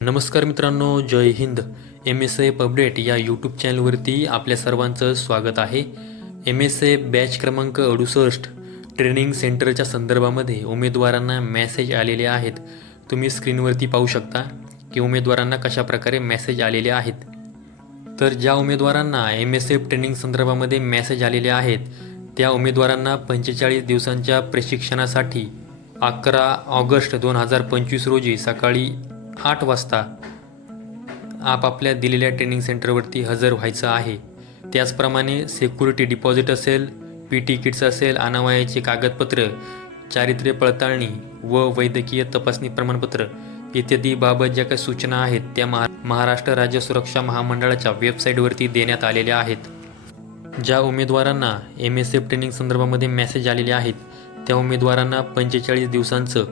नमस्कार मित्रांनो जय Hind. M S F update या यूट्यूब चॅनलवरती आपल्या सर्वांचं स्वागत आहे. एम एस एफ बॅच क्रमांक अडुसष्ट ट्रेनिंग सेंटरच्या संदर्भामध्ये उमेदवारांना मॅसेज आलेले आहेत. तुम्ही स्क्रीनवरती पाहू शकता की उमेदवारांना कशा प्रकारे मेसेज आलेले आहेत. तर ज्या उमेदवारांना एम एस एफ ट्रेनिंग संदर्भामध्ये मॅसेज आलेले आहेत त्या उमेदवारांना पंचेचाळीस दिवसांच्या प्रशिक्षणासाठी अकरा ऑगस्ट दोन हजार पंचवीस रोजी सकाळी आठ वाजता आपापल्या दिलेल्या ट्रेनिंग सेंटरवरती हजर व्हायचं आहे. त्याचप्रमाणे सिक्युरिटी डिपॉझिट असेल पी टी किट्स असेल अनावयाचे कागदपत्र चारित्र्य पडताळणी व वैद्यकीय तपासणी प्रमाणपत्र इत्यादी बाबत ज्या काही सूचना आहेत त्या महा महाराष्ट्र राज्य सुरक्षा महामंडळाच्या वेबसाईटवरती देण्यात आलेल्या आहेत. ज्या उमेदवारांना एम एस एफ ट्रेनिंग संदर्भामध्ये मेसेज आलेले आहेत त्या उमेदवारांना पंचेचाळीस दिवसांचं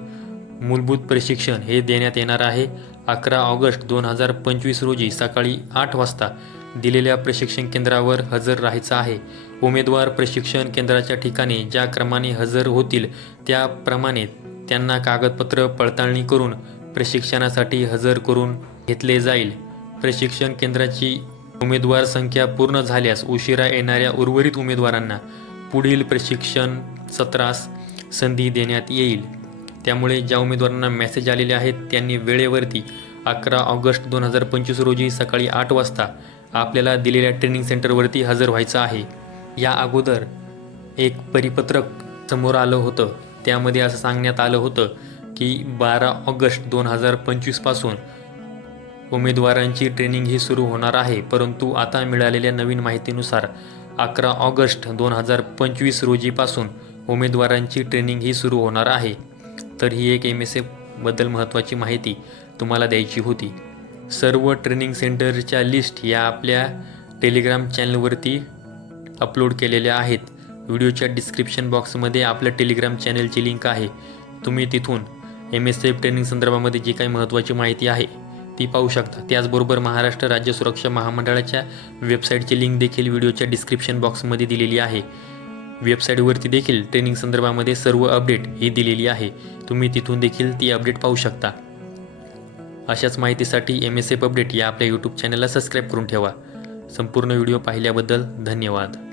मूलभूत प्रशिक्षण हे देण्यात येणार आहे. अकरा ऑगस्ट दोन हजार पंचवीस रोजी सकाळी आठ वाजता दिलेल्या प्रशिक्षण केंद्रावर हजर राहायचं आहे. उमेदवार प्रशिक्षण केंद्राच्या ठिकाणी ज्या क्रमाने हजर होतील त्याप्रमाणे त्यांना कागदपत्र पडताळणी करून प्रशिक्षणासाठी हजर करून घेतले जाईल. प्रशिक्षण केंद्राची उमेदवार संख्या पूर्ण झाल्यास उशिरा येणाऱ्या उर्वरित उमेदवारांना पुढील प्रशिक्षण सत्रास संधी देण्यात येईल. त्यामुळे ज्या उमेदवारांना मेसेज आलेले आहेत त्यांनी वेळेवरती अकरा ऑगस्ट दोन हजार पंचवीस रोजी सकाळी आठ वाजता आपल्याला दिलेल्या ट्रेनिंग सेंटरवरती हजर व्हायचं आहे. या अगोदर एक परिपत्रक समोर आलं होतं. त्यामध्ये असं सांगण्यात आलं होतं की बारा ऑगस्ट दोन हजार पंचवीसपासून उमेदवारांची ट्रेनिंग ही सुरू होणार आहे. परंतु आता मिळालेल्या नवीन माहितीनुसार अकरा ऑगस्ट दोन हजार पंचवीस रोजीपासून उमेदवारांची ट्रेनिंग ही सुरू होणार आहे. तर ही एक एम एस एफबद्दल महत्त्वाची माहिती तुम्हाला द्यायची होती. सर्व ट्रेनिंग सेंटरच्या लिस्ट या आपल्या टेलिग्राम चॅनलवरती अपलोड केलेल्या आहेत. व्हिडिओच्या डिस्क्रिप्शन बॉक्समध्ये आपल्या टेलिग्राम चॅनलची लिंक आहे. तुम्ही तिथून एम एस एफ ट्रेनिंग संदर्भामध्ये जी काही महत्त्वाची माहिती आहे ती पाहू शकता. त्याचबरोबर महाराष्ट्र राज्य सुरक्षा महामंडळाच्या वेबसाईटची लिंक देखील व्हिडिओच्या डिस्क्रिप्शन बॉक्समध्ये दिलेली आहे. वेबसाईटवरती देखील ट्रेनिंग संदर्भामध्ये सर्व अपडेट ही दिलेली आहे. तुम्ही तिथून देखील ती अपडेट पाहू शकता. अशाच माहितीसाठी एम एस एफ अपडेट या आपल्या यूट्यूब चॅनलला सबस्क्राईब करून ठेवा. संपूर्ण व्हिडिओ पाहिल्याबद्दल धन्यवाद.